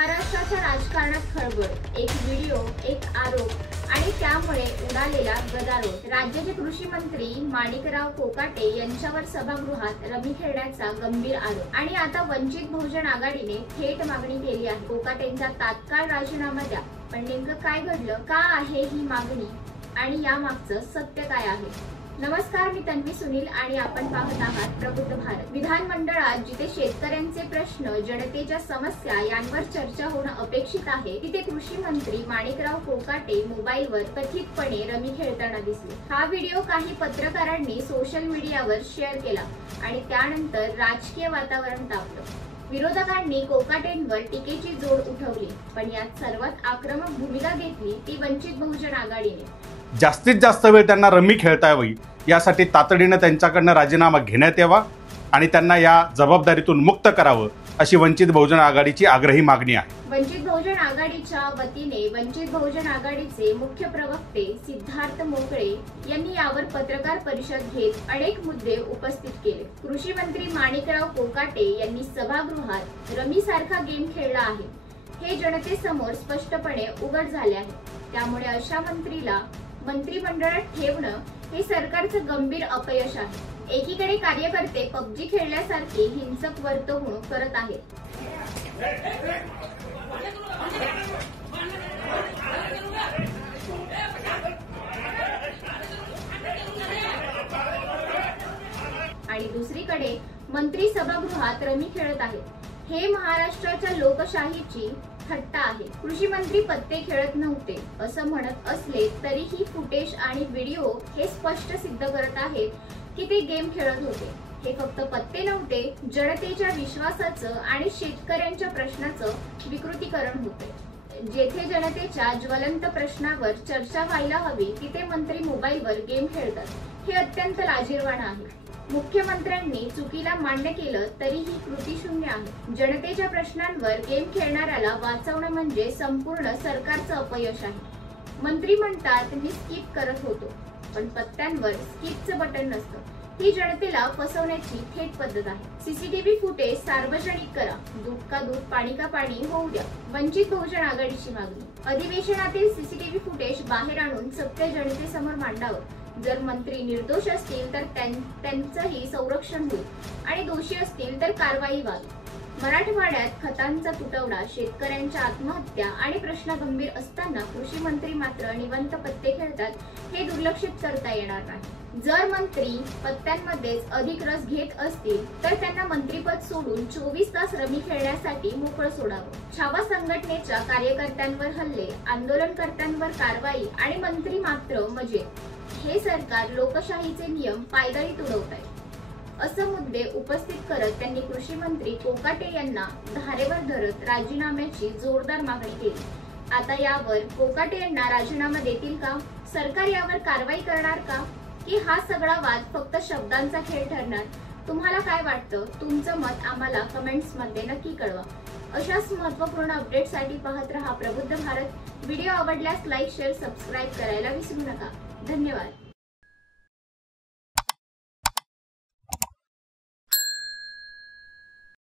महाराष्ट्राच्या राजकारणात खळबळ, एक व्हिडिओ, एक आरोप आणि त्यामुळे उडालेला गदारोळ। राज्याचे कृषी मंत्री माणिकराव कोकाटे यांच्यावर सभागृहात रमी खेळण्याचा गंभीर आरोप आणि आता वंचित बहुजन आघाडीने थेट मागणी केली आहे। कोकाटेंचा तात्काळ राजीनामा द्या। पण नेमकं काय घडलं, का आहे ही मागणी आणि यामागचं सत्य काय आहे? नमस्कार, मी तन्वी सुनील आणि आपण पाहत आहात प्रबुद्ध भारत। विधानमंडळात जिथे शेतकऱ्यांचे प्रश्न, जनतेच्या समस्या यांवर चर्चा होणं अपेक्षित आहे, तिथे कृषी मंत्री माणिकराव कोकाटे मोबाईलवर कथितपणे रमी खेळताना दिसले। हा व्हिडिओ काही पत्रकारांनी सोशल मीडियावर शेअर केला आणि त्यानंतर राजकीय वातावरण तापलं। विरोधकांनी कोकाटेंवर टीकेची जोड उठवली, पण यात सर्वात आक्रमक भूमिका घेतली ती वंचित बहुजन आघाडीने। जास्तीत जास्त वेळ त्यांना रमी खेळता यावी यासाठी तातडीने त्यांच्याकडनं राजीनामा घेण्यात यावा आणि त्यांना या जबाबदारीतून मुक्त करावं, अशी वंचित बहुजन आघाडीची आग्रही मागणी आहे। वंचित बहुजन आघाडीच्या वतीने वंचित बहुजन आघाडीचे मुख्य प्रवक्ते सिद्धार्थ मोकळे यांनी यावर पत्रकार परिषद घेत अनेक मुद्दे उपस्थित केले। कृषी मंत्री माणिकराव कोकाटे यांनी सभागृहात रमी सारखा गेम खेळला आहे हे जनतेसमोर स्पष्टपणे उघड झाले आहे। त्यामुळे अशा मंत्रीला मंत्रिमंडळात ठेवणं हे सरकारचं गंभीर अपयश आहे। एकीकडे कार्यकर्ते पबजी खेळल्यासारखी हिंसक वर्तवणूक करत आहेत, आणि दुसरीकडे मंत्री सभागृहात रमी खेळत आहेत। हे महाराष्ट्राच्या लोकशाहीची थट्टा आहे। कृषी मंत्री पत्ते खेळत नव्हते असं म्हणत असले तरीही फुटेज आणि व्हिडिओ हे स्पष्ट सिद्ध करत आहेत की ते गेम खेळत होते। हे फक्त पत्ते नव्हते, जनतेच्या विश्वासाचं आणि शेतकऱ्यांच्या प्रश्नाचं विकृतीकरण होते। जेथे जनतेच्या ज्वलंत प्रश्नावर चर्चा व्हायला हवी तिथे मंत्री मोबाईलवर गेम खेळतात, हे अत्यंत लाजिरवाणं आहे। मुख्यमंत्र्यांनी चुकीला मान्य केलं तरीही कृती शून्य आहे। जनतेच्या प्रश्नांवर गेम खेळणाऱ्याला वाचवणं म्हणजे संपूर्ण सरकारचं अपयश आहे। मंत्री म्हणतात मी स्किप करत होतो, पण पत्त्यांवर स्किपचं बटन नसतं। ही जनतेला फसवण्याची थेट पद्धत आहे। सीसीटीव्ही फुटेज सार्वजनिक करा, दूध का दूध, पाणी का पाणी होऊ द्या, वंचित बहुजन आघाडीची मागणी। अधिवेशनातील सीसीटीव्ही फुटेज बाहेर आणून सत्य जनतेसमोर मांडावं। जर मंत्री निर्दोष असतील तर त्यांचंही संरक्षण होईल आणि दोषी असतील तर कारवाई व्हावी। मराठवाड्यात खतांचा तुटवडा, शेतकऱ्यांच्या आत्महत्या आणि प्रश्न गंभीर असताना कृषी मंत्री मात्र निवांत पत्ते खेळतात, हे दुर्लक्षित करता येणार नाही। जर मंत्री पत्त्यांमध्येच अधिक रस घेत असतील तर त्यांना मंत्रीपद सोडून 24 तास रमी खेळण्यासाठी मोकळं सोडावं। छावा संघटनेच्या कार्यकर्त्यांवर हल्ले, आंदोलनकर्त्यांवर कारवाई आणि मंत्री मात्र मजेत। हे सरकार लोकशाहीचे नियम पायदळी तुडवत आहे असं मुद्दे उपस्थित करत त्यांनी कृषी मंत्री कोकाटे यांना धारेवर धरत राजीनाम्याची जोरदार मागणी केली। आता यावर कोकाटे यांना राजीनामा देतील का? सरकार यावर कारवाई करणार का? की हा सगळा वाद फक्त शब्दांचा खेळ ठरणार? तुम्हाला काय वाटतं? तुमचं मत आम्हाला कमेंट्स मध्ये नक्की कळवा। अशाच महत्त्वपूर्ण अपडेटसाठी पाहत रहा प्रबुद्ध भारत। व्हिडिओ आवडल्यास लाईक, शेअर, सबस्क्राईब करायला विसरू नका। धन्यवाद।